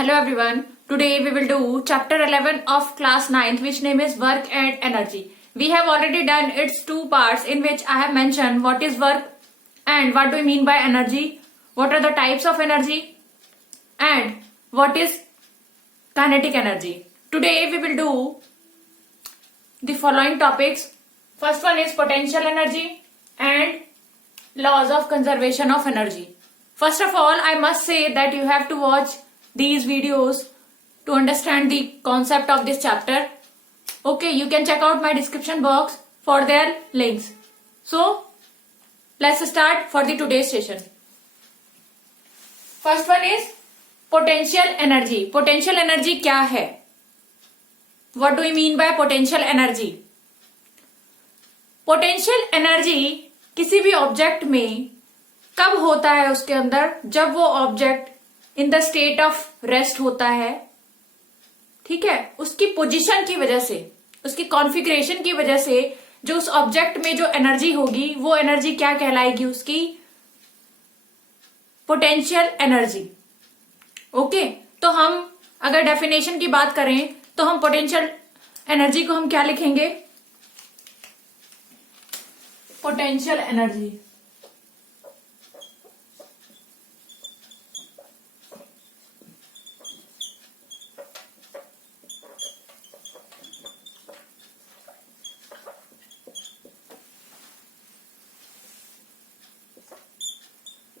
Hello everyone. Today we will do chapter 11 of class 9th which name is work and energy. We have already done its two parts in which I have mentioned what is work and what do we mean by energy, what are the types of energy and what is kinetic energy. Today we will do the following topics. First one is potential energy and laws of conservation of energy. First of all, I must say that you have to watch these videos to understand the concept of this chapter. Okay, you can check out my description box for their links. So, let's start for the today's session. First one is potential energy. Potential energy क्या है? What do we mean by potential energy? Potential energy किसी भी object में कब होता है उसके अंदर, जब वो object in the state of rest होता है, ठीक है, उसकी पोजीशन की वजह से, उसकी कॉन्फ़िगरेशन की वजह से जो उस ऑब्जेक्ट में जो एनर्जी होगी वो एनर्जी क्या कहलाएगी? उसकी पोटेंशियल एनर्जी. ओके, तो हम अगर डेफिनेशन की बात करें तो हम पोटेंशियल एनर्जी को हम क्या लिखेंगे? Potential energy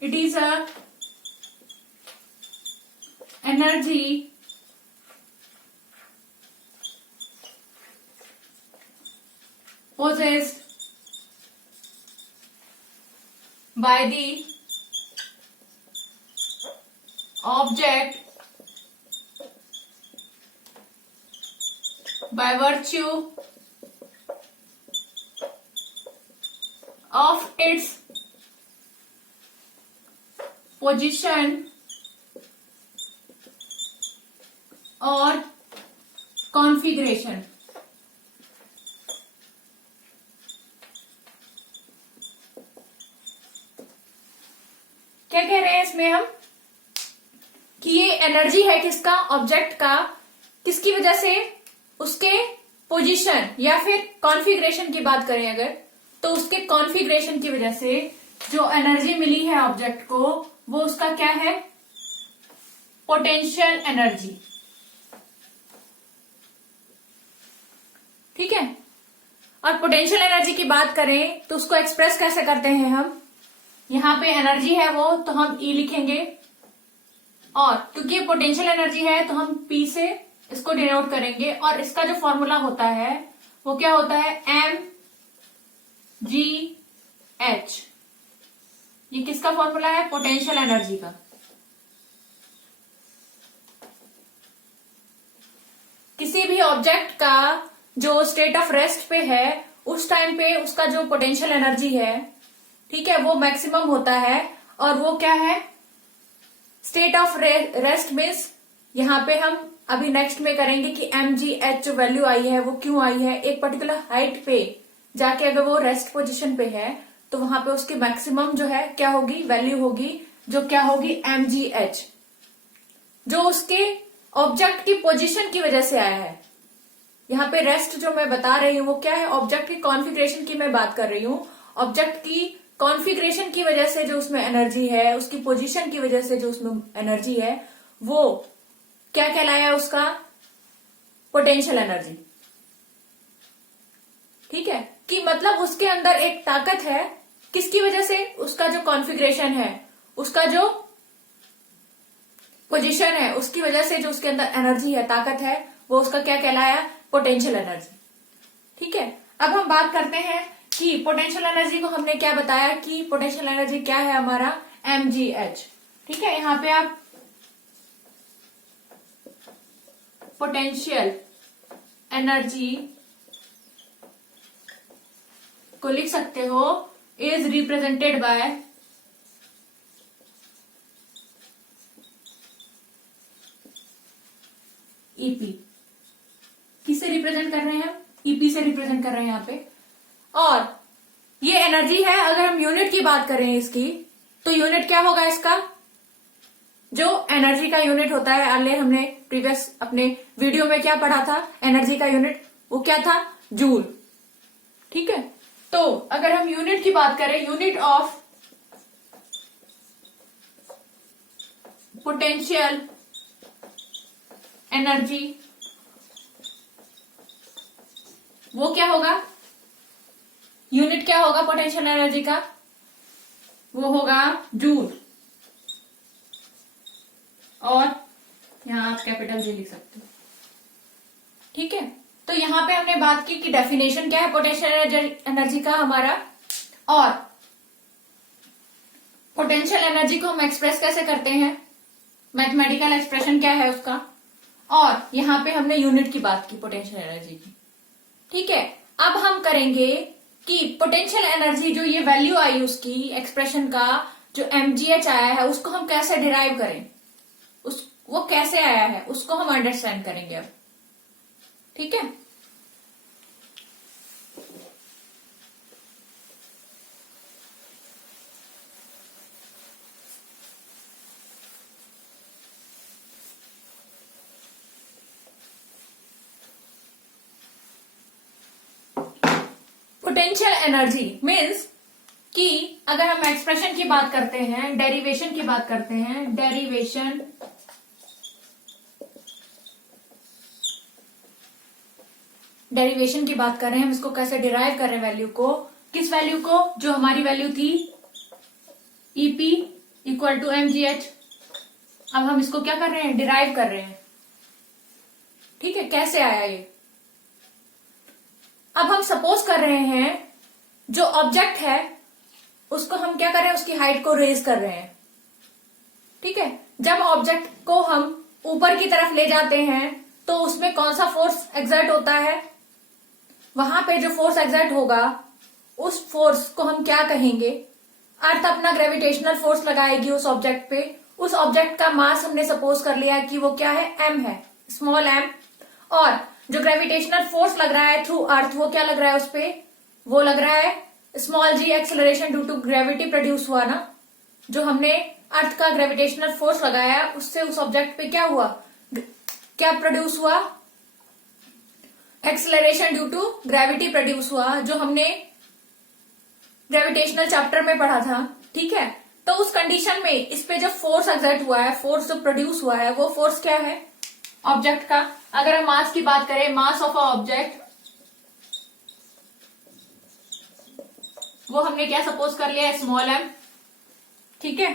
it is a energy possessed by the object by virtue of its position और कॉन्फ़िगरेशन. क्या कह रहे हैं इसमें हम कि ये एनर्जी है किसका? ऑब्जेक्ट का. किसकी वजह से? उसके पोजीशन या फिर कॉन्फ़िगरेशन की बात करें अगर, तो उसके कॉन्फ़िगरेशन की वजह से जो एनर्जी मिली है ऑब्जेक्ट को वो उसका क्या है? Potential energy. ठीक है. और पोटेंशियल एनर्जी की बात करें तो उसको एक्सप्रेस कैसे करते हैं हम? यहां पे एनर्जी है वो तो हम E लिखेंगे, और क्योंकि ये पोटेंशियल एनर्जी है तो हम P से इसको डिनोट करेंगे, और इसका जो फॉर्मूला होता है वो क्या होता है? mgh. ये किसका फॉर्मूला है? पोटेंशियल एनर्जी का. किसी भी ऑब्जेक्ट का जो स्टेट ऑफ रेस्ट पे है उस टाइम पे उसका जो पोटेंशियल एनर्जी है, ठीक है, वो मैक्सिमम होता है. और वो क्या है? स्टेट ऑफ रेस्ट मीन्स यहां पे हम अभी नेक्स्ट में करेंगे कि mgh जो वैल्यू आई है वो क्यों आई है? एक पर्टिकुलर हाइट पे जाके अगर वो रेस्ट पोजीशन पे है तो वहां पे उसकी मैक्सिमम जो है क्या होगी? वैल्यू होगी, जो क्या होगी? mgh, जो उसके ऑब्जेक्ट की पोजीशन की वजह से आया है. यहाँ पे रेस्ट जो मैं बता रही हूँ वो क्या है? ऑब्जेक्ट की कॉन्फ़िगरेशन की मैं बात कर रही हूँ. ऑब्जेक्ट की कॉन्फ़िगरेशन की वजह से जो उसमें एनर्जी है, उसकी पोजीशन की वजह से जो उसमें एनर्जी है, वो क्या कहलाया? उसका पोटेंशियल एनर्जी. ठीक है, कि मतलब उसके अंदर एक ताकत है. किसकी वजह से? उसका जो कॉन्फ़िगरेशन है, उसका जो पोजीशन है, उसकी वजह से जो उसके अंदर एनर्जी है, ताकत है, वो उसका क्या कहलाया? Potential energy. ठीक है. अब हम बात करते हैं कि पोटेंशियल एनर्जी को हमने क्या बताया कि पोटेंशियल एनर्जी क्या है हमारा? mgh. ठीक है, यहां पे आप पोटेंशियल एनर्जी को लिख सकते हो इज रिप्रेजेंटेड बाय ईपी. किससे रिप्रेजेंट कर रहे हैं हम? ईपी से रिप्रेजेंट कर रहे हैं यहाँ पे. और ये एनर्जी है, अगर हम यूनिट की बात करें इसकी, तो यूनिट क्या होगा इसका? जो एनर्जी का यूनिट होता है, अर्लियर हमने प्रीवियस अपने वीडियो में क्या पढ़ा था, एनर्जी का यूनिट वो क्या था, जूल। ठीक है, तो अगर हम यूनिट की बात करें, यूनिट ऑफ पोटेंशियल एनर्जी वो क्या होगा, यूनिट क्या होगा पोटेंशियल एनर्जी का, वो होगा जूल। और यहां आप कैपिटल जी लिख सकते हो। ठीक है, तो यहां पे हमने बात की कि डेफिनेशन क्या है पोटेंशियल एनर्जी का हमारा, और पोटेंशियल एनर्जी को हम एक्सप्रेस कैसे करते हैं, मैथमेटिकल एक्सप्रेशन क्या है उसका, और यहां पे हमने यूनिट की बात की पोटेंशियल एनर्जी की। ठीक है, अब हम करेंगे कि पोटेंशियल एनर्जी जो ये वैल्यू आई उसकी एक्सप्रेशन का, जो mgh आया है उसको हम कैसे डिराइव करें, वो कैसे आया है उसको हम अंडरस्टैंड करेंगे अब। ठीक है, पोटेंशियल एनर्जी मीन्स कि अगर हम एक्सप्रेशन की बात करते हैं, डेरिवेशन की बात करते हैं, डेरिवेशन की बात कर रहे हैं, हम इसको कैसे डिराइव कर रहे हैं वैल्यू को, किस वैल्यू को, जो हमारी वैल्यू थी EP इक्वल टू mgh, अब हम इसको क्या कर रहे हैं, डिराइव कर रहे हैं। ठीक है, कैसे आया ये, अब हम सपोज कर रहे हैं जो ऑब्जेक्ट है उसको हम क्या कर रहे हैं, उसकी हाइट को रेज कर रहे हैं। ठीक है, जब ऑब्जेक्ट को हम ऊपर की तरफ ले जाते हैं तो उसमें कौन सा फोर्स एक्सर्ट होता है, वहां पे जो फोर्स एक्सर्ट होगा उस फोर्स को हम क्या कहेंगे, अर्थ अपना ग्रेविटेशनल फोर्स लगाएगी उस ऑब्जेक्ट पे। उस ऑब्जेक्ट का मास हमने सपोज कर लिया कि वो क्या है, m है, स्मॉल m, और जो ग्रेविटेशनल फोर्स लग रहा है थ्रू अर्थ वो क्या लग रहा है उस पे, वो लग रहा है small g acceleration due to gravity produce हुआ ना, जो हमने अर्थ का ग्रेविटेशनल फोर्स लगाया उससे उस ऑब्जेक्ट पे क्या हुआ, क्या प्रोड्यूस हुआ, acceleration due to gravity produce हुआ, जो हमने ग्रेविटेशनल चैप्टर में पढ़ा था। ठीक है, तो उस कंडीशन में इस पे जो फोर्स एक्सर्ट हुआ है, फोर्स जो प्रोड्यूस हुआ है, वो फोर्स क्या है ऑब्जेक्ट का। अगर हम मास की बात करें, मास ऑफ अ ऑब्जेक्ट, वो हमने क्या सपोज कर लिया है, स्मॉल m। ठीक है,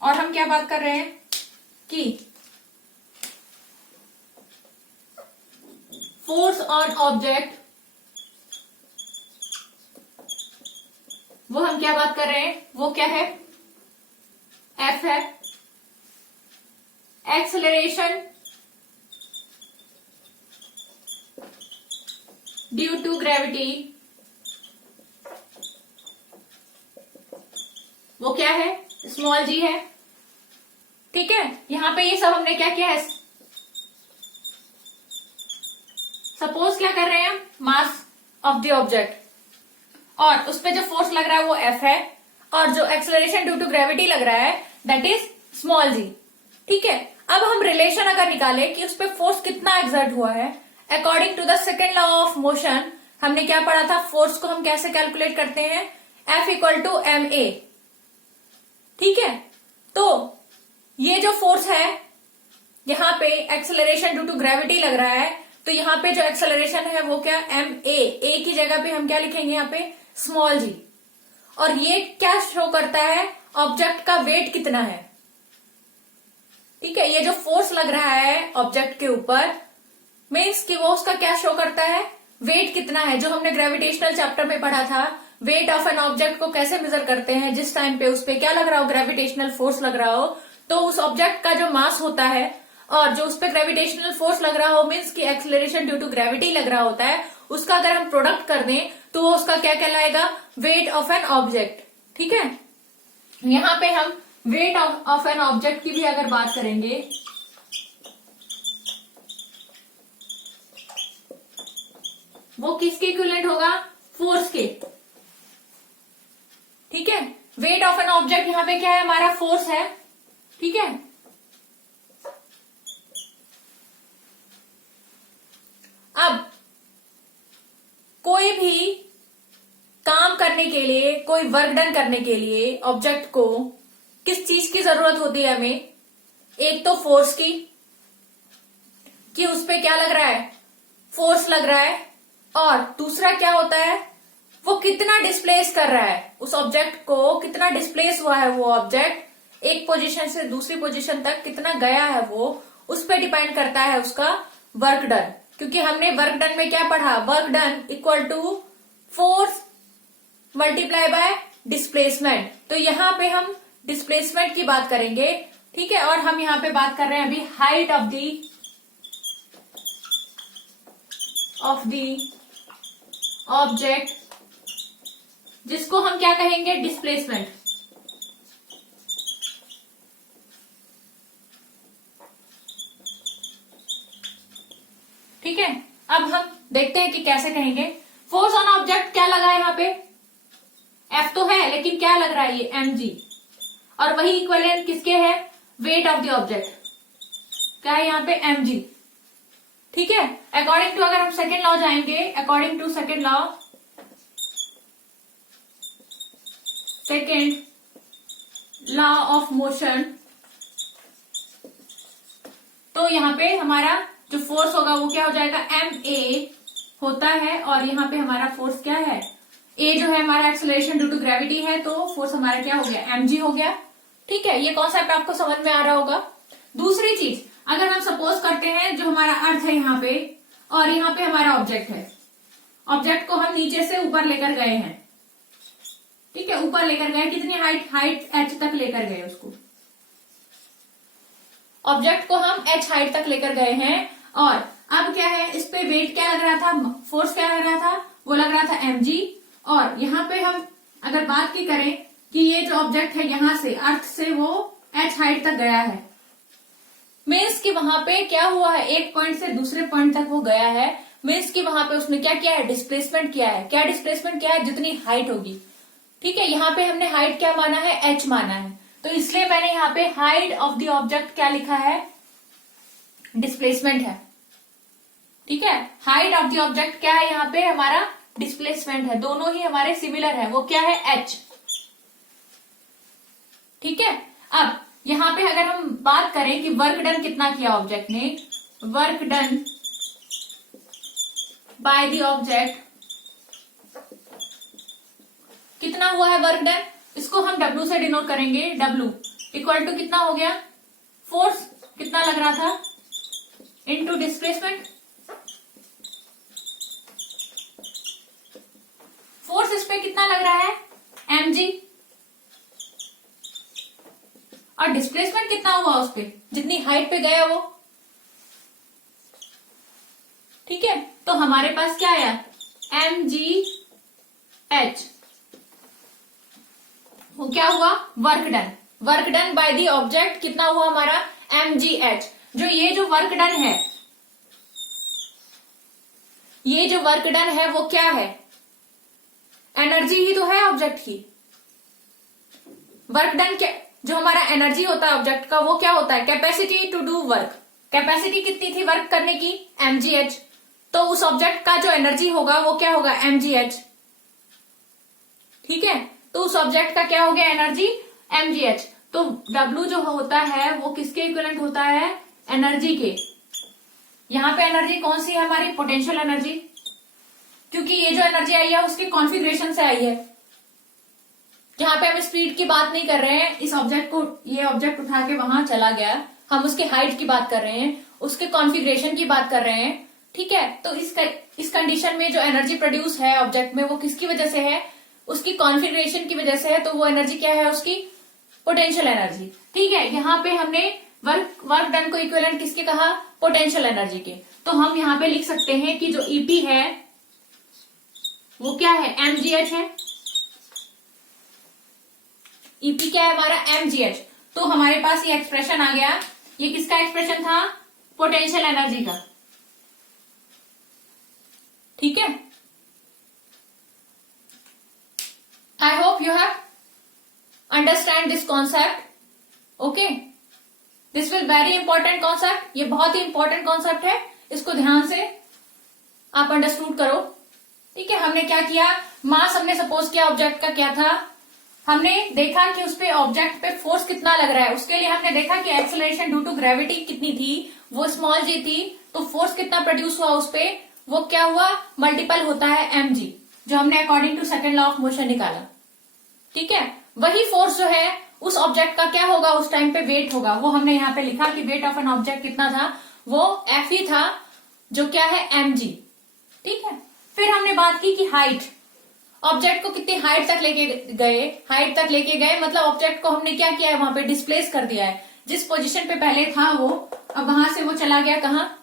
और हम क्या बात कर रहे हैं कि फोर्स ऑन ऑब्जेक्ट, वो हम क्या बात कर रहे हैं, वो क्या है, F है। एक्सेलरेशन ड्यू टू ग्रेविटी, वो क्या है, स्मॉल g है। ठीक है, यहां पे ये सब हमने क्या किया है, सपोज क्या कर रहे हैं हम, मास ऑफ द ऑब्जेक्ट, और उस पे जो फोर्स लग रहा है वो F है, और जो एक्सेलरेशन ड्यू टू ग्रेविटी लग रहा है दैट इज स्मॉल g। ठीक है, अब हम रिलेशन अगर निकाले कि उस पे फोर्स कितना एक्सर्ट हुआ है, according to the second law of motion हमने क्या पढ़ा था, फोर्स को हम कैसे कैलकुलेट करते हैं, F इक्वल टू ma। ठीक है, तो ये जो फोर्स है यहाँ पे एक्सेलरेशन ड्यू टू ग्रेविटी लग रहा है, तो यहाँ पे जो एक्सेलरेशन है वो क्या, ma, a की जगह पे हम क्या लिखेंगे यहाँ पे, स्मॉल g। और ये क्या शो करता है, ऑब्जेक्ट का वेट कितना है। ठीक है, ये जो फोर्स लग रहा है ऑब्जेक्ट के ऊपर मीन्स कि वो उसका क्या शो करता है, वेट कितना है, जो हमने ग्रेविटेशनल चैप्टर में पढ़ा था, वेट ऑफ एन ऑब्जेक्ट को कैसे मेजर करते हैं, जिस टाइम पे उस पे क्या लग रहा हो, ग्रेविटेशनल फोर्स लग रहा हो, तो उस ऑब्जेक्ट का जो मास होता है और जो उस पे ग्रेविटेशनल फोर्स लग रहा हो मीन्स की एक्सेलरेशन ड्यू टू ग्रेविटी लग रहा होता है, उसका अगर हम प्रोडक्ट कर दें तो वो उसका क्या कहलाएगा, वेट ऑफ एन ऑब्जेक्ट। ठीक है, यहां पे हम वेट ऑफ एन ऑब्जेक्ट की भी अगर बात करेंगे, वो किसके इक्विवेलेंट होगा, फोर्स के। ठीक है, वेट ऑफ एन ऑब्जेक्ट यहां पे क्या है, हमारा फोर्स है, ठीक है। अब कोई भी काम करने के लिए, कोई वर्क डन करने के लिए ऑब्जेक्ट को किस चीज की जरूरत होती है हमें? एक तो फोर्स की, कि उस पे क्या लग रहा है, फोर्स लग रहा है, और दूसरा क्या होता है, वो कितना डिस्प्लेस कर रहा है उस ऑब्जेक्ट को, कितना डिस्प्लेस हुआ है वो ऑब्जेक्ट एक पोजीशन से दूसरी पोजीशन तक कितना गया है, वो उस पर डिपेंड करता है उसका वर्क डन। क्योंकि हमने वर्क डन में क्या पढ़ा, work done equal to force multiply by displacement. तो यहां पे हम डिस्प्लेसमेंट की बात करेंगे, ठीक है। और हम यहां पे बात कर रहे हैं अभी हाइट ऑफ दी ऑब्जेक्ट, जिसको हम क्या कहेंगे, डिस्प्लेसमेंट। ठीक है, अब हम देखते हैं कि कैसे कहेंगे। फोर्स ऑन ऑब्जेक्ट क्या लगा है यहाँ पे, एफ तो है, लेकिन क्या लग रहा है ये mg, और वही इक्विवेलेंट किसके है, वेट ऑफ द ऑब्जेक्ट, क्या है यहाँ पे mg, ठीक है। अकॉर्डिंग टू, अगर हम सेकेंड लॉ जाएंगे, according to second law of motion, तो यहाँ पे हमारा जो फोर्स होगा वो क्या हो जाएगा, ma होता है, और यहाँ पे हमारा फोर्स क्या है, a जो है हमारा एक्सेलरेशन ड्यू टू ग्रेविटी है, तो फोर्स हमारा क्या हो गया, mg हो गया, ठीक है। ये कॉन्सेप्ट आपको समझ में आ रहा होगा। दूसरी चीज, अगर हम सपोज करते हैं जो हमारा अर्थ है यहाँ पे, और यहाँ पे हमारा ऑब्जेक्ट है, ऑब्जेक्ट को हम नीचे से ऊपर लेकर गए हैं, ठीक है, ऊपर लेकर गए, कितनी हाइट h तक लेकर गए उसको, ऑब्जेक्ट को हम h हाइट तक लेकर गए हैं, और अब क्या है, इस पे वेट क्या लग रहा था, फोर्स क्या लग रहा था, वो लग रहा था mg। और यहाँ पे हम अगर बात की करें कि ये जो ऑब्जेक्ट है यहां से अर्थ से वो h हाइट तक गया है, मीन्स कि वहां पे क्या हुआ है, एक पॉइंट से दूसरे पॉइंट तक वो गया है, मीन्स कि वहां पे उसने क्या किया है, डिस्प्लेसमेंट किया है। क्या डिस्प्लेसमेंट किया है, जितनी हाइट होगी, ठीक है। यहाँ पे हमने हाइट क्या माना है, h माना है, तो इसलिए मैंने यहाँ पे हाइट ऑफ द ऑब्जेक्ट क्या लिखा है, डिस्प्लेसमेंट है, ठीक है। हाइट ऑफ द ऑब्जेक्ट क्या है, यहाँ पे हमारा डिस्प्लेसमेंट है, दोनों ही हमारे सिमिलर है, वो क्या है, h, ठीक है। अब यहां पे अगर हम बात करें कि वर्क डन कितना किया ऑब्जेक्ट ने, work done by the object कितना हुआ है वर्क डन, इसको हम W से डिनोट करेंगे, W इक्वल टू कितना हो गया, फोर्स कितना लग रहा था इनटू डिस्प्लेसमेंट। फोर्स इस पे कितना लग रहा है, mg, और डिस्प्लेसमेंट कितना हुआ उस पे, जितनी हाइट पे गया वो, ठीक है। तो हमारे पास क्या आया, mgh, वो क्या हुआ, work done, work done by the object कितना हुआ हमारा, mgh। जो ये जो वर्क डन है, ये जो वर्क डन है वो क्या है, एनर्जी ही तो है ऑब्जेक्ट की। वर्क डन क्या, जो हमारा एनर्जी होता है ऑब्जेक्ट का, वो क्या होता है, capacity to do work. Capacity कितनी थी वर्क करने की, mgh, तो उस ऑब्जेक्ट का जो एनर्जी होगा वो क्या होगा, mgh, ठीक है। तो उस ऑब्जेक्ट का क्या हो गया, एनर्जी mgh। तो W जो होता है वो किसके इक्विवेलेंट होता है, एनर्जी के। यहां पे एनर्जी कौन सी है हमारी, पोटेंशियल एनर्जी, क्योंकि ये जो एनर्जी आई है उसके कॉन्फ़िगरेशन से आई है। यहाँ पे हम स्पीड की बात नहीं कर रहे हैं, इस ऑब्जेक्ट को, ये ऑब्जेक्ट उठा के वहां चला गया, हम उसके हाइट की बात कर रहे हैं, उसके कॉन्फ़िगरेशन की बात कर रहे हैं, ठीक है। तो इस कंडीशन में जो एनर्जी प्रोड्यूस है ऑब्जेक्ट में, वो किसकी वजह से है, उसकी कॉन्फ़िगरेशन की वजह से है, तो वो एनर्जी क्या है उसकी, पोटेंशियल एनर्जी, ठीक है। यहाँ पे हमने वर्क डन को इक्विवेलेंट किसके कहा, पोटेंशियल एनर्जी के। तो हम यहाँ पे लिख सकते हैं कि जो ईपी है वो क्या है, mgh है, ईपी क्या है हमारा, mgh। तो हमारे पास ये एक्सप्रेशन आ गया, ये किसका एक्सप्रेशन था, पोटेंशियल एनर्जी का, ठीक है। I hope you have understand this concept, okay. This will very important concept, ये बहुत ही इंपॉर्टेंट कॉन्सेप्ट है, इसको ध्यान से आप अंडरस्टूड करो, ठीक है। हमने क्या किया, मास हमने सपोज किया ऑब्जेक्ट का क्या था, हमने देखा कि उस पे ऑब्जेक्ट पे फोर्स कितना लग रहा है, उसके लिए हमने देखा कि एक्सेलरेशन ड्यू टू ग्रेविटी कितनी थी, वो स्मॉल जी थी, तो फोर्स कितना प्रोड्यूस हुआ उस पे, वो क्या हुआ, मल्टीपल होता है mg, जो हमने according to second law of motion निकाला, ठीक है। वही फोर्स जो है उस ऑब्जेक्ट का क्या होगा, उस टाइम पे वेट होगा, वो हमने यहाँ पे लिखा कि वेट ऑफ एन ऑब्जेक्ट कितना था, वो F ही था, जो क्या है mg, ठीक है। फिर हमने बात की कि हाइट, ऑब्जेक्ट को कितनी हाइट तक लेके गए, मतलब ऑब्जेक्ट को हमने क्या किया है, वहां पे डिस्प्लेस कर दिया है, जिस पोजीशन पे पहले था वो, अब वहां से वो चला गया कहाँ,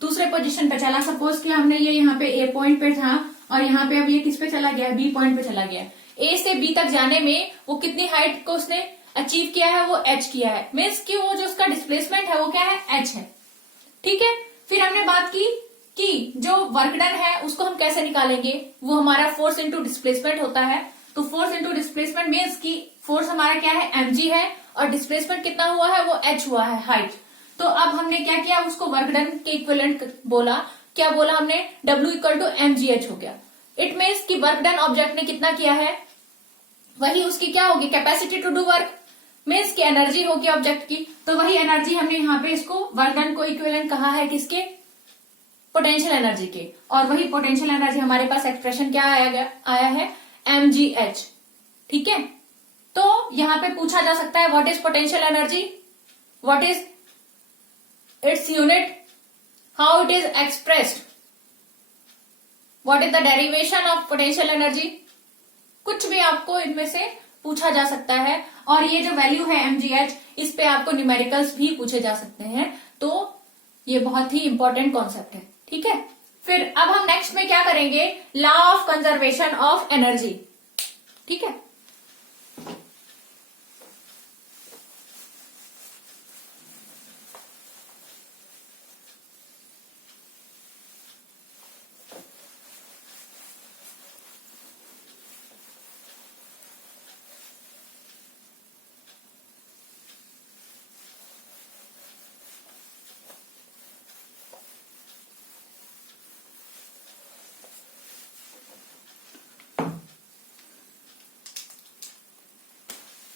दूसरे पोजीशन पे चला। सपोज किया हमने ये यहाँ पे ए पॉइंट पे था और यहाँ पे अब ये किस पे चला गया, बी पॉइंट पे चला गया। ए से बी तक जाने में वो कितनी हाइट को उसने अचीव किया है, वो एच किया है, मीन्स कि वो जो उसका डिस्प्लेसमेंट है वो क्या है, एच है, ठीक है। फिर हमने बात की कि जो वर्क डन है उसको हम कैसे निकालेंगे, वो हमारा फोर्स इंटू डिस्प्लेसमेंट होता है, तो फोर्स इंटू डिस्प्लेसमेंट मीन्स कि फोर्स हमारा क्या है, mg है, और डिस्प्लेसमेंट कितना हुआ है, वो h हुआ है, हाइट। तो अब हमने क्या किया, उसको वर्क डन के इक्विवेलेंट बोला, क्या बोला हमने, W इक्वल टू mgh हो गया। इट मीन्स कि वर्क डन ऑब्जेक्ट ने कितना किया है, वही उसकी क्या होगी, capacity to do work, means की एनर्जी होगी ऑब्जेक्ट की, तो वही एनर्जी हमने यहाँ पे इसको वर्क डन को इक्विवेलेंट कहा है, किसके, पोटेंशियल एनर्जी के, और वही पोटेंशियल एनर्जी हमारे पास एक्सप्रेशन क्या आया है mgh, ठीक है। तो यहां पे पूछा जा सकता है what is potential energy, what is its unit, how it is expressed, what is the derivation of potential energy, कुछ भी आपको इनमें से पूछा जा सकता है। और ये जो वैल्यू है mgh, इस पे आपको न्यूमेरिकल्स भी पूछे जा सकते हैं, तो ये बहुत ही इंपॉर्टेंट कॉन्सेप्ट है, ठीक है। फिर अब हम नेक्स्ट में क्या करेंगे, law of conservation of energy, ठीक है।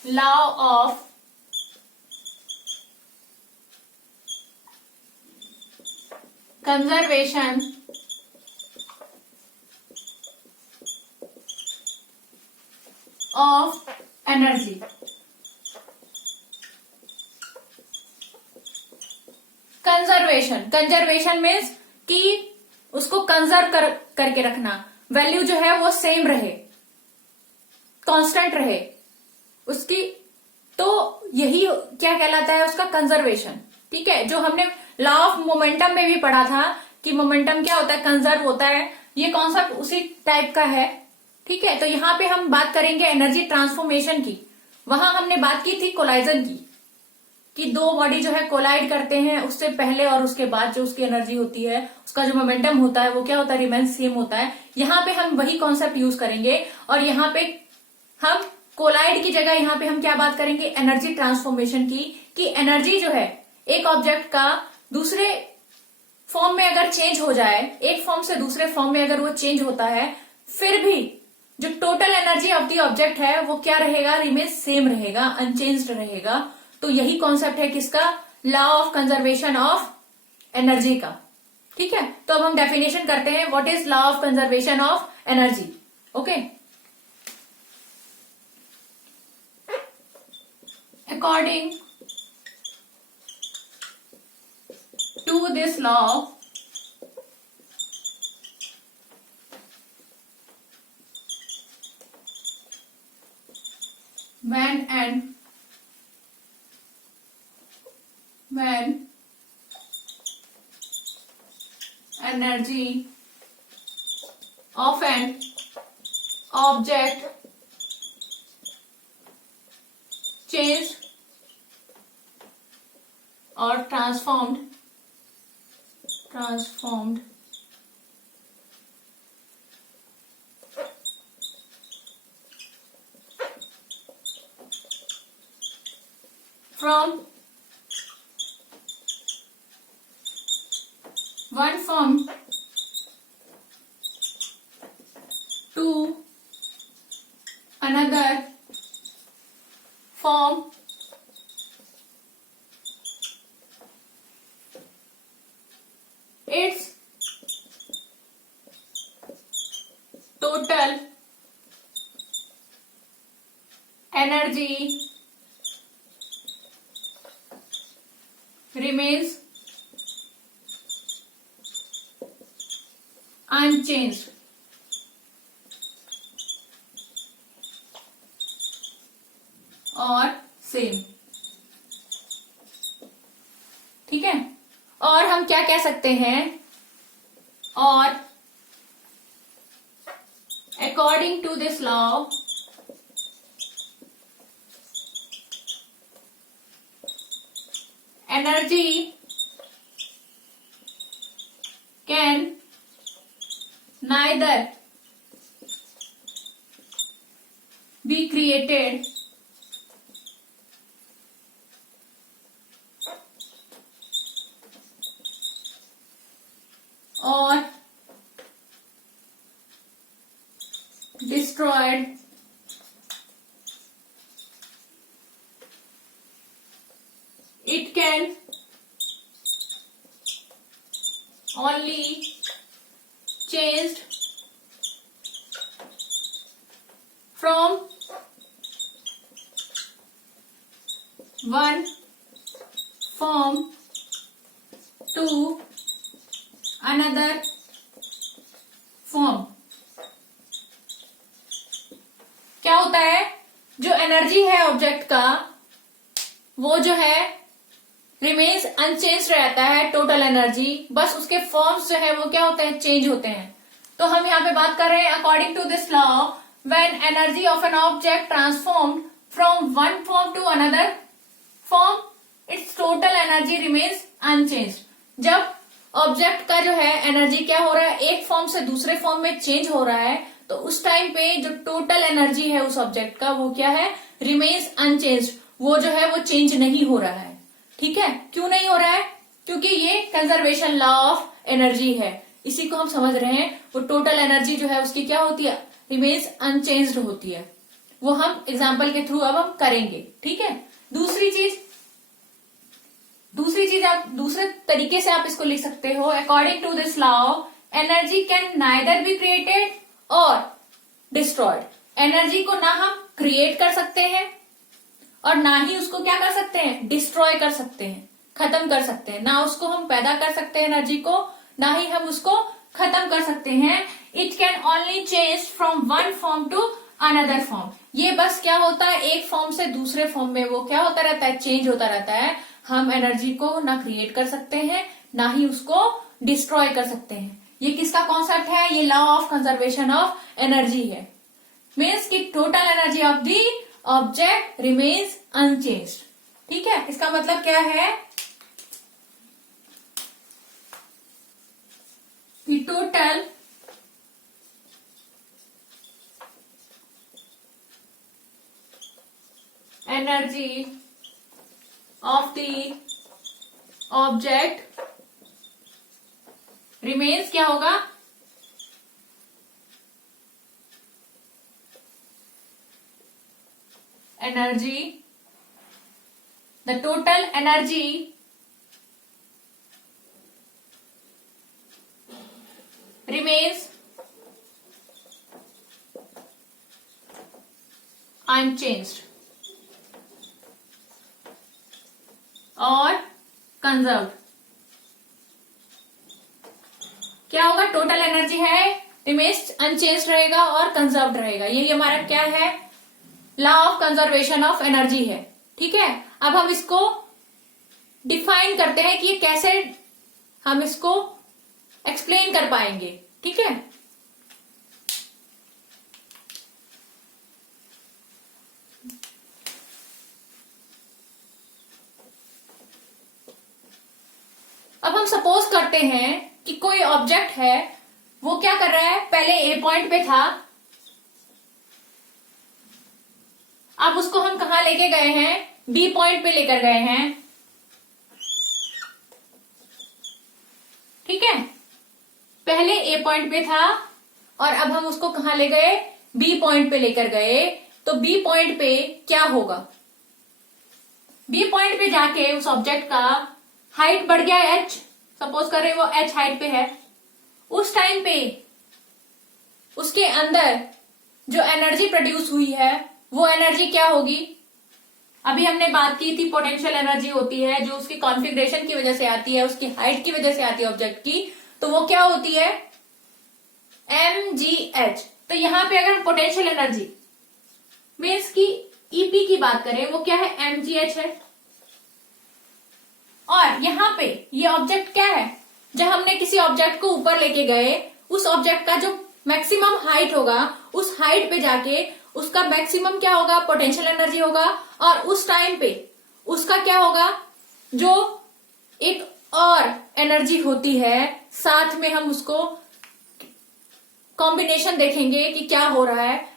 Law of conservation of energy। Conservation means कि उसको कंजर्व करके रखना, वैल्यू जो है वो सेम रहे, कांस्टेंट रहे उसकी, तो यही क्या कहलाता है, उसका कंजर्वेशन, ठीक है। जो हमने लॉ ऑफ मोमेंटम में भी पढ़ा था कि मोमेंटम क्या होता है, कंजर्व होता है, ये कॉन्सेप्ट उसी टाइप का है, ठीक है। तो यहाँ पे हम बात करेंगे एनर्जी ट्रांसफॉर्मेशन की, वहां हमने बात की थी कोलाइजन की, कि दो बॉडी जो है कोलाइड करते हैं, उससे पहले और उसके बाद जो उसकी एनर्जी होती है, उसका जो मोमेंटम होता है वो क्या होता है, रिमेन सेम होता है। यहाँ पे हम वही कॉन्सेप्ट यूज करेंगे, और यहाँ पे हम कोलाइड की जगह यहाँ पे हम क्या बात करेंगे, एनर्जी ट्रांसफॉर्मेशन की, कि एनर्जी जो है एक ऑब्जेक्ट का दूसरे फॉर्म में अगर चेंज हो जाए, एक फॉर्म से दूसरे फॉर्म में अगर वो चेंज होता है, फिर भी जो total energy of the object है वो क्या रहेगा, रिमेन सेम रहेगा, अनचेंज्ड रहेगा। तो यही कॉन्सेप्ट है किसका, law of conservation of energy का, ठीक है। तो अब हम डेफिनेशन करते हैं, what is law of conservation of energy, okay. According to this law, when energy of an object changed or transformed from one form to another form its total energy remains unchanged और same. ठीक है, और हम क्या कह सकते हैं, और according to this law energy can neither be created or destroyed it can only changed from one form to another form। क्या होता है, जो एनर्जी है ऑब्जेक्ट का वो जो है रिमेन्स अनचेंज रहता है, टोटल एनर्जी, बस उसके फॉर्म्स जो है वो क्या होते हैं, चेंज होते हैं। तो हम यहाँ पे बात कर रहे हैं according to this law when energy of an object transformed from one form to another form its total energy remains unchanged. जब ऑब्जेक्ट का जो है एनर्जी क्या हो रहा है, एक फॉर्म से दूसरे फॉर्म में चेंज हो रहा है, तो उस टाइम पे जो टोटल एनर्जी है उस ऑब्जेक्ट का वो क्या है, रिमेन्स अनचेंज्ड, वो जो है वो चेंज नहीं हो रहा है। ठीक है, क्यों नहीं हो रहा है, क्योंकि ये कंजर्वेशन लॉ ऑफ एनर्जी है, इसी को हम समझ रहे हैं। वो टोटल एनर्जी जो है उसकी क्या होती है, रिमेन्स अनचेंज्ड होती है। वो हम एग्जाम्पल के थ्रू अब हम करेंगे। ठीक है, दूसरी चीज आप दूसरे तरीके से आप इसको लिख सकते हो, according to this law energy can neither be created और डिस्ट्रॉयड। एनर्जी को ना हम क्रिएट कर सकते हैं और ना ही उसको क्या कर सकते हैं, डिस्ट्रॉय कर सकते हैं, खत्म कर सकते हैं। ना उसको हम पैदा कर सकते हैं एनर्जी को, ना ही हम उसको खत्म कर सकते हैं। It can only change from one form to another form. ये बस क्या होता है, एक फॉर्म से दूसरे फॉर्म में वो क्या होता रहता है, चेंज होता रहता है। हम एनर्जी को ना क्रिएट कर सकते हैं ना ही उसको डिस्ट्रॉय कर सकते हैं। ये किसका कॉन्सेप्ट है, ये law of conservation of energy है। मीन्स की total energy of the object remains unchanged. ठीक है, इसका मतलब क्या है कि total energy of the object remains क्या होगा, energy, the total energy remains unchanged और कंजर्व्ड। क्या होगा, टोटल एनर्जी है रिमेन्स अनचेंज्ड रहेगा और कंजर्व्ड रहेगा। यही हमारा क्या है, law of conservation of energy है। ठीक है, अब हम इसको डिफाइन करते हैं कि ये कैसे हम इसको एक्सप्लेन कर पाएंगे। ठीक है, अब हम सपोज करते हैं कि कोई ऑब्जेक्ट है, वो क्या कर रहा है, पहले ए पॉइंट पे था, अब उसको हम कहा लेके गए हैं, बी पॉइंट पे लेकर गए हैं, ठीक है, पहले ए पॉइंट पे था और अब हम उसको कहां ले गए, बी पॉइंट पे लेकर गए, तो बी पॉइंट पे क्या होगा, बी पॉइंट पे जाके उस ऑब्जेक्ट का हाइट बढ़ गया h, सपोज कर रहे वो h हाइट पे है, उस टाइम पे उसके अंदर जो एनर्जी प्रोड्यूस हुई है वो एनर्जी क्या होगी, अभी हमने बात की थी पोटेंशियल एनर्जी होती है जो उसकी कॉन्फ़िगरेशन की वजह से आती है, उसकी हाइट की वजह से आती है ऑब्जेक्ट की, तो वो क्या होती है mgh। तो यहां पे अगर पोटेंशियल एनर्जी मीन्स की ईपी की बात करें वो क्या है mgh है, और यहां पे ये ऑब्जेक्ट क्या है, जब हमने किसी ऑब्जेक्ट को ऊपर लेके गए उस ऑब्जेक्ट का जो मैक्सिमम हाइट होगा उस हाइट पे जाके उसका मैक्सिमम क्या होगा, पोटेंशियल एनर्जी होगा, और उस टाइम पे उसका क्या होगा, जो एक और एनर्जी होती है साथ में हम उसको कॉम्बिनेशन देखेंगे कि क्या हो रहा है,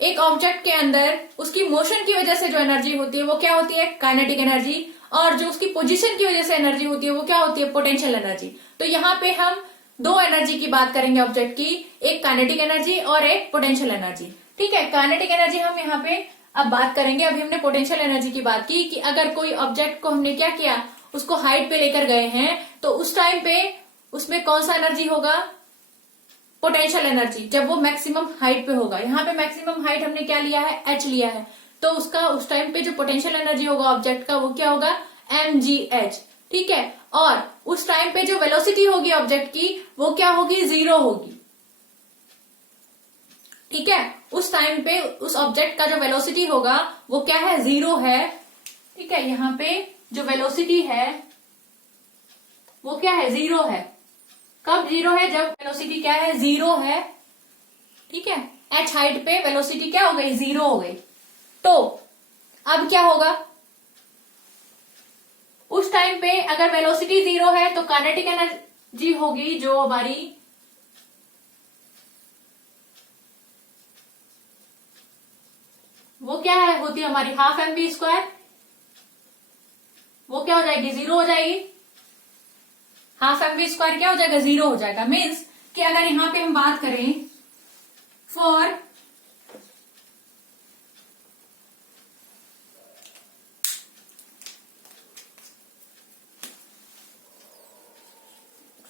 एक ऑब्जेक्ट के अंदर उसकी मोशन की वजह से जो एनर्जी होती है वो क्या होती है, काइनेटिक एनर्जी, और जो उसकी पोजीशन की वजह से एनर्जी होती है वो क्या होती है, पोटेंशियल एनर्जी। तो यहाँ पे हम दो एनर्जी की बात करेंगे ऑब्जेक्ट की, एक काइनेटिक एनर्जी और एक पोटेंशियल एनर्जी, ठीक है। काइनेटिक एनर्जी हम यहाँ पे अब बात करेंगे, अभी हमने पोटेंशियल एनर्जी की बात की कि अगर कोई ऑब्जेक्ट को हमने क्या किया, उसको हाइट पे लेकर गए हैं, तो उस टाइम पे उसमें कौन सा एनर्जी होगा, पोटेंशियल एनर्जी, जब वो मैक्सिमम हाइट पे होगा। यहाँ पे मैक्सिमम हाइट हमने क्या लिया है, h लिया है, तो उसका उस टाइम पे जो पोटेंशियल एनर्जी होगा ऑब्जेक्ट का वो क्या होगा, mgh, ठीक है। और उस टाइम पे जो वेलोसिटी होगी ऑब्जेक्ट की वो क्या होगी, 0 होगी, ठीक है। उस टाइम पे उस ऑब्जेक्ट का जो वेलोसिटी होगा वो क्या है, 0 है, ठीक है। यहाँ पे जो वेलोसिटी है वो क्या है, 0 है। कब 0 है, जब वेलोसिटी क्या है, 0 है, ठीक है। h हाइट पे वेलोसिटी क्या हो गई, 0 हो गई। तो अब क्या होगा, उस टाइम पे अगर वेलोसिटी 0 है तो काइनेटिक एनर्जी होगी जो हमारी वो क्या है, होती है हमारी हाफ mv², वो क्या हो जाएगी, 0 हो जाएगी। हाफ mv² क्या हो जाएगा, 0 हो जाएगा। मीन्स कि अगर यहां पे हम बात करें फॉर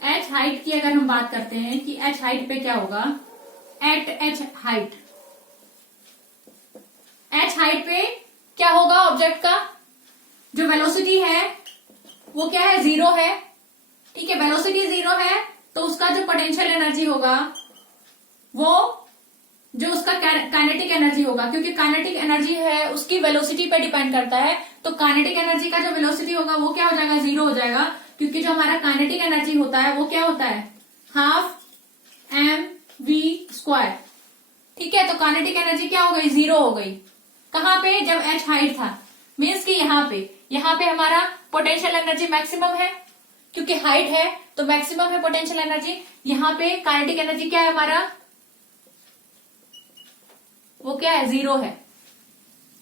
h हाइट की अगर हम बात करते हैं कि h हाइट पे क्या होगा, at h height, h height पे क्या होगा, ऑब्जेक्ट का जो वेलोसिटी है वो क्या है, 0 है, ठीक है। वेलोसिटी 0 है तो उसका जो पोटेंशियल एनर्जी होगा वो जो उसका काइनेटिक एनर्जी होगा, क्योंकि काइनेटिक एनर्जी है उसकी वेलोसिटी पे डिपेंड करता है, तो काइनेटिक एनर्जी का जो वेलोसिटी होगा वो क्या हो जाएगा, 0 हो जाएगा, क्योंकि जो हमारा काइनेटिक एनर्जी होता है वो क्या होता है, हाफ mv², ठीक है। तो काइनेटिक एनर्जी क्या हो गई, 0 हो गई। कहां पे, जब h हाइट था, मीन्स कि यहाँ पे हमारा पोटेंशियल एनर्जी मैक्सिमम है, क्योंकि हाइट है तो मैक्सिमम है पोटेंशियल एनर्जी। यहाँ पे काइनेटिक एनर्जी क्या है हमारा, वो क्या है, 0 है,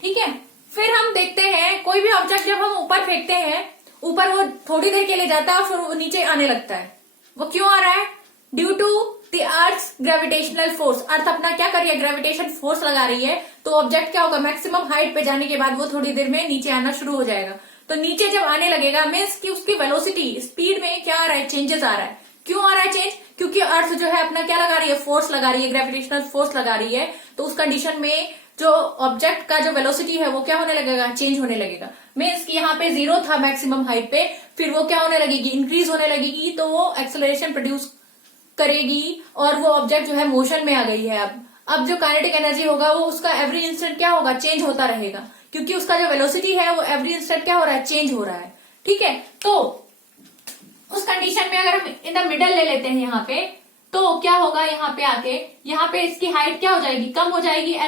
ठीक है। फिर हम देखते हैं कोई भी ऑब्जेक्ट जब हम ऊपर फेंकते हैं, ऊपर वो थोड़ी देर के लिए जाता है और फिर वो नीचे आने लगता है, वो क्यों आ रहा है, due to the earth gravitational force. Earth अपना क्या कर रही है, ग्रेविटेशन फोर्स लगा रही है, तो ऑब्जेक्ट क्या होगा, मैक्सिमम हाइट पे जाने के बाद वो थोड़ी देर में नीचे आना शुरू हो जाएगा। तो नीचे जब आने लगेगा मीन्स कि उसकी वेलोसिटी स्पीड में क्या आ रहा है, चेंजेस आ रहा है। क्यों आ रहा है चेंज, क्योंकि अर्थ जो है अपना क्या लगा रही है, फोर्स लगा रही है, ग्रेविटेशनल फोर्स लगा रही है। तो उस कंडीशन में जो ऑब्जेक्ट का जो वेलोसिटी है वो क्या होने लगेगा, चेंज होने लगेगा। मीन्स कि यहाँ पे 0 था मैक्सिमम हाइट पे, फिर वो क्या होने लगेगी, इंक्रीज होने लगेगी, तो वो एक्सेलरेशन प्रोड्यूस करेगी और वो ऑब्जेक्ट जो है मोशन में आ गई है। अब जो काइनेटिक एनर्जी होगा वो उसका एवरी इंस्टेंट क्या होगा, चेंज होता रहेगा, क्योंकि उसका जो वेलोसिटी है वो एवरी इंस्टेंट क्या हो रहा है, चेंज हो रहा है, ठीक है। तो उस कंडीशन में अगर हम इन द मिडल ले लेते हैं यहाँ पे, तो क्या होगा, यहाँ पे आके यहाँ पे इसकी हाइट क्या हो जाएगी, कम हो जाएगी,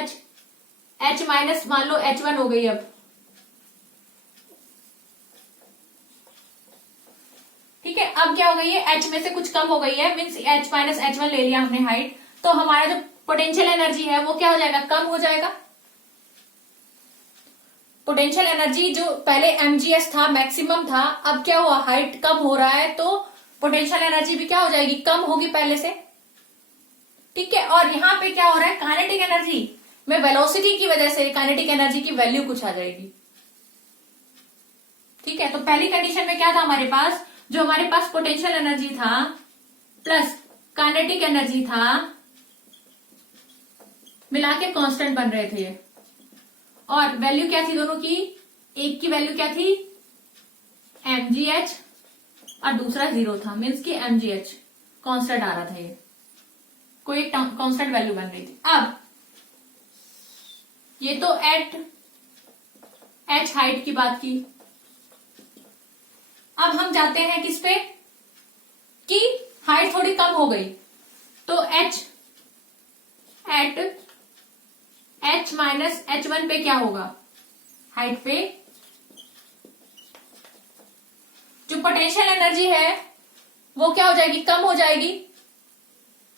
h माइनस मान लो h1 हो गई अब, ठीक है। अब क्या हो गई है, h में से कुछ कम हो गई है, मीन्स h माइनस h1 ले लिया हमने हाइट, तो हमारा जो पोटेंशियल एनर्जी है वो क्या हो जाएगा, कम हो जाएगा। पोटेंशियल एनर्जी जो पहले mgs था, मैक्सिमम था, अब क्या हुआ, हाइट कम हो रहा है, तो पोटेंशियल एनर्जी भी क्या हो जाएगी, कम होगी पहले से। ठीक है, और यहाँ पे क्या हो रहा है, काइनेटिक एनर्जी में वेलोसिटी की वजह से काइनेटिक एनर्जी की वैल्यू कुछ आ जाएगी। ठीक है, तो पहली कंडीशन में क्या था हमारे पास, जो हमारे पास पोटेंशियल एनर्जी था प्लस काइनेटिक एनर्जी था, मिला के कांस्टेंट बन रहे थे, और वैल्यू क्या थी दोनों की, एक की वैल्यू क्या थी mgh और दूसरा 0 था, मीन्स की mgh कांस्टेंट आ रहा था, ये कोई एक कांस्टेंट वैल्यू बन रही थी। अब ये तो एट h हाइट की बात की, अब हम जाते हैं किस पे, कि हाइट थोड़ी कम हो गई, तो h eight h minus h1 पे क्या होगा, हाइट पे जो पोटेंशियल एनर्जी है वो क्या हो जाएगी, कम हो जाएगी।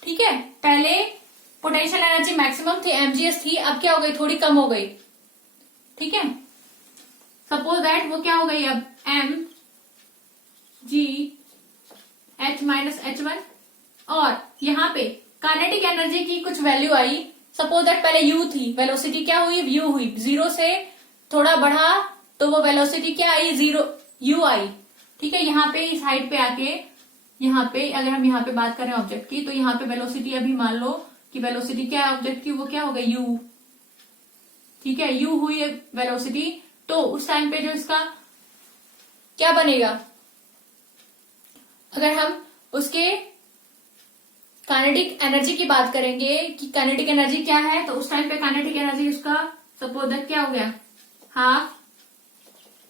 ठीक है, पहले पोटेंशियल एनर्जी मैक्सिमम थी, mgs थी, अब क्या हो गई, थोड़ी कम हो गई। ठीक है, सपोज दैट वो क्या हो गई अब m g h minus h1, और यहां पे काइनेटिक एनर्जी की कुछ वैल्यू आई, सपोज दैट पहले u थी, वेलोसिटी क्या हुई, u हुई, 0 से थोड़ा बढ़ा तो वो वेलोसिटी क्या आई, 0 u आई। ठीक है, यहाँ पे इस हाइट पे आके, यहाँ पे अगर हम यहाँ पे बात करें ऑब्जेक्ट की, तो यहाँ पे वेलोसिटी अभी मान लो कि वेलोसिटी क्या है ऑब्जेक्ट की, वो क्या हो गई u। ठीक है, u हुई वेलोसिटी, तो उस टाइम पे जो इसका क्या बनेगा, अगर हम उसके काइनेटिक एनर्जी की बात करेंगे कि काइनेटिक एनर्जी क्या है, तो उस टाइम पे काइनेटिक एनर्जी उसका सपोज दैट क्या हो गया, हाफ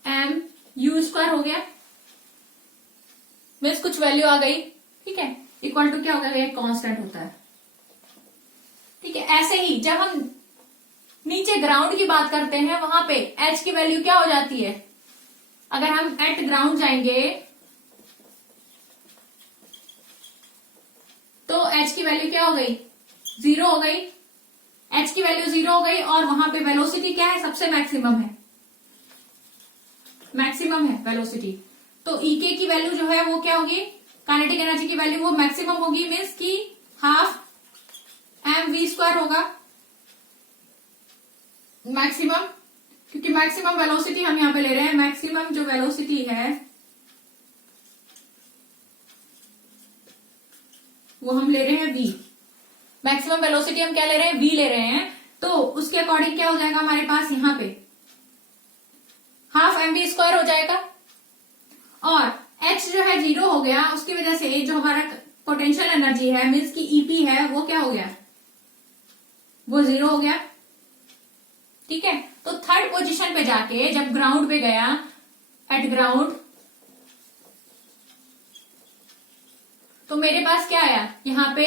m u स्क्वायर हो गया, मीन्स कुछ वैल्यू आ गई। ठीक है, इक्वल टू क्या होगा, ये कांस्टेंट होता है। ठीक है, ऐसे ही जब हम नीचे ग्राउंड की बात करते हैं, वहां पे h की वैल्यू क्या हो जाती है, अगर हम एट ग्राउंड जाएंगे तो h की वैल्यू क्या हो गई, 0 हो गई, h की वैल्यू 0 हो गई, और वहां पे वेलोसिटी क्या है, सबसे मैक्सिमम है, मैक्सिमम है वेलोसिटी, तो ek की वैल्यू जो है वो क्या होगी, काइनेटिक एनर्जी की वैल्यू वो मैक्सिमम होगी, मीन्स की हाफ mv स्क्वायर होगा मैक्सिमम, क्योंकि मैक्सिमम वेलोसिटी हम यहाँ पे ले रहे हैं, मैक्सिमम जो वेलोसिटी है वो हम ले रहे हैं v, मैक्सिमम वेलोसिटी हम क्या ले रहे हैं, v ले रहे हैं, तो उसके अकॉर्डिंग क्या हो जाएगा हमारे पास, यहाँ पे हाफ mv स्क्वायर हो जाएगा, और h जो है 0 हो गया, उसकी वजह से जो हमारा पोटेंशियल एनर्जी है, मीन्स की ep है, वो क्या हो गया, वो 0 हो गया। ठीक है, तो थर्ड पोजीशन पे जाके जब ग्राउंड पे गया, एट ग्राउंड, तो मेरे पास क्या आया, यहाँ पे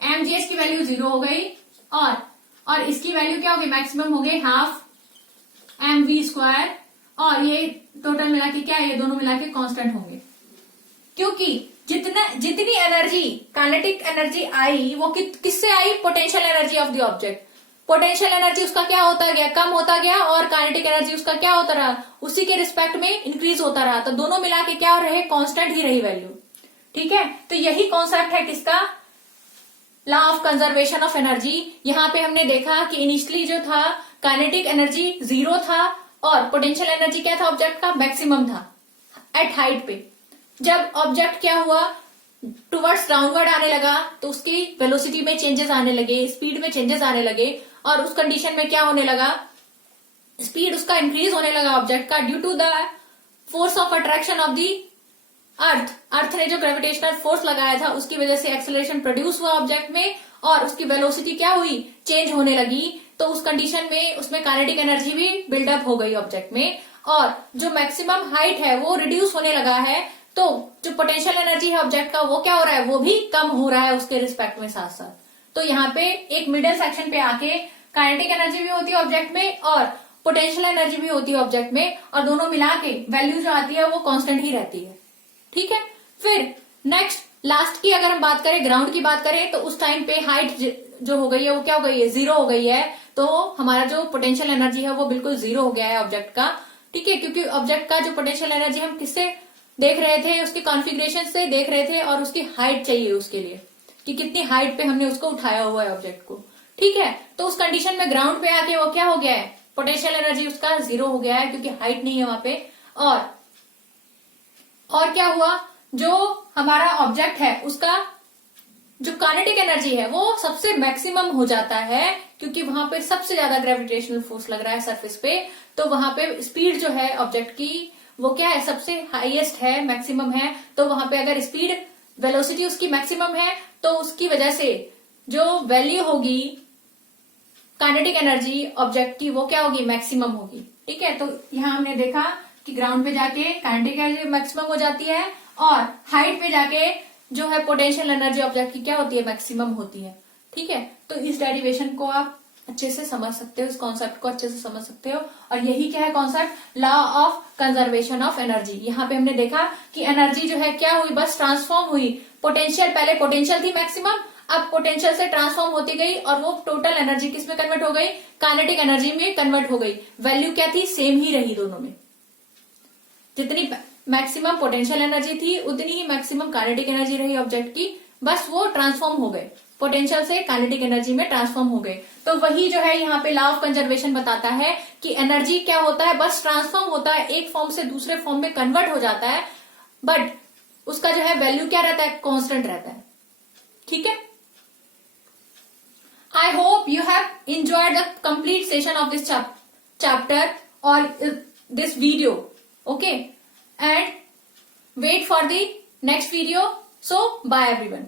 mgs की वैल्यू 0 हो गई, और इसकी वैल्यू क्या हो गई, मैक्सिमम हो गई हाफ mv स्क्वायर, और ये टोटल मिला के क्या है, ये दोनों मिला के कांस्टेंट होंगे, क्योंकि जितनी एनर्जी काइनेटिक एनर्जी आई वो किससे आई, potential energy of the object, potential energy उसका क्या होता गया, कम होता गया, और काइनेटिक एनर्जी उसका क्या होता रहा, उसी के रिस्पेक्ट में इंक्रीज होता रहा, तो दोनों मिला के क्या रहे, कांस्टेंट ही रही वैल्यू। ठीक है, तो यही कॉन्सेप्ट है किसका, law of conservation of energy. यहाँ पे हमने देखा कि इनिशियली जो था काइनेटिक एनर्जी 0 था, और पोटेंशियल एनर्जी क्या था ऑब्जेक्ट का, मैक्सिमम था एट हाइट पे। जब ऑब्जेक्ट क्या हुआ, टुवर्ड्स डाउनवर्ड आने लगा, तो उसकी वेलोसिटी में चेंजेस आने लगे, स्पीड में चेंजेस आने लगे, और उस कंडीशन में क्या होने लगा, स्पीड उसका इंक्रीज होने लगा ऑब्जेक्ट का, due to the force of attraction of the earth ने जो ग्रेविटेशनल फोर्स लगाया था, उसकी वजह से एक्सेलरेशन प्रोड्यूस हुआ ऑब्जेक्ट में, और उसकी वेलोसिटी क्या हुई, चेंज होने लगी, तो उस कंडीशन में उसमें काइनेटिक एनर्जी भी बिल्डअप हो गई ऑब्जेक्ट में, और जो मैक्सिमम हाइट है वो रिड्यूस होने लगा है, तो जो पोटेंशियल एनर्जी है ऑब्जेक्ट का वो क्या हो रहा है, वो भी कम हो रहा है उसके रिस्पेक्ट में साथ साथ। तो यहाँ पे एक मिडिल सेक्शन पे आके काइनेटिक एनर्जी भी होती है ऑब्जेक्ट में, और पोटेंशियल एनर्जी भी होती है ऑब्जेक्ट में, और दोनों मिला के वैल्यू जो आती है वो कांस्टेंट ही रहती है। ठीक है, फिर नेक्स्ट लास्ट की अगर हम बात करें, ग्राउंड की बात करें, तो उस टाइम पे हाइट जो हो गई है वो क्या हो गई है, जीरो हो गई है। तो हमारा जो पोटेंशियल एनर्जी है वो बिल्कुल जीरो हो गया है ऑब्जेक्ट का। ठीक है, क्योंकि ऑब्जेक्ट का जो पोटेंशियल एनर्जी हम किससे देख रहे थे, उसकी कॉन्फ़िगरेशन से देख रहे थे, और उसकी हाइट चाहिए उसके लिए कि कितनी हाइट पे हमने उसको उठाया हुआ है ऑब्जेक्ट को। ठीक है, तो उस कंडीशन में ग्राउंड पे आके वो क्या हो गया है, पोटेंशियल एनर्जी उसका जीरो हो गया है क्योंकि हाइट नहीं है वहां पे। और क्या हुआ, जो हमारा ऑब्जेक्ट है उसका जो काइनेटिक एनर्जी है वो सबसे मैक्सिमम हो जाता है, क्योंकि वहां पे सबसे ज्यादा ग्रेविटेशनल फोर्स लग रहा है सरफेस पे। तो वहां पे स्पीड जो है ऑब्जेक्ट की वो क्या है, सबसे हाईएस्ट है, मैक्सिमम है। तो वहां पे अगर स्पीड वेलोसिटी उसकी मैक्सिमम है तो उसकी वजह से जो वैल्यू होगी काइनेटिक एनर्जी ऑब्जेक्ट की वो क्या होगी, मैक्सिमम होगी। ठीक है, तो यहां हमने देखा कि ग्राउंड पे जाके काइनेटिक एनर्जी मैक्सिमम हो जाती है, और हाइट पे जाके जो है पोटेंशियल एनर्जी ऑब्जेक्ट की क्या होती है, मैक्सिमम होती है। ठीक है, तो इस डेरिवेशन को आप अच्छे से समझ सकते हो, इस कॉन्सेप्ट को अच्छे से समझ सकते हो। और यही क्या है concept, law of conservation of energy. यहाँ पे हमने देखा कि एनर्जी जो है क्या हुई, बस ट्रांसफॉर्म हुई। पोटेंशियल, पहले पोटेंशियल थी मैक्सिमम, अब पोटेंशियल से ट्रांसफॉर्म होती गई और वो टोटल एनर्जी किस में कन्वर्ट हो गई, काइनेटिक एनर्जी में कन्वर्ट हो गई। वैल्यू क्या थी, सेम ही रही दोनों में। जितनी मैक्सिमम पोटेंशियल एनर्जी थी उतनी ही मैक्सिमम काइनेटिक एनर्जी रही ऑब्जेक्ट की, बस वो ट्रांसफॉर्म हो गए, पोटेंशियल से काइनेटिक एनर्जी में ट्रांसफॉर्म हो गए। तो वही जो है यहाँ पे लॉ ऑफ कंजर्वेशन बताता है कि एनर्जी क्या होता है, बस ट्रांसफॉर्म होता है, एक फॉर्म से दूसरे फॉर्म में कन्वर्ट हो जाता है, बट उसका जो है वैल्यू क्या रहता है, कांस्टेंट रहता है। ठीक है, I hope you have enjoyed the complete session of this chapter or this video. Okay, and wait for the next video. So bye everyone.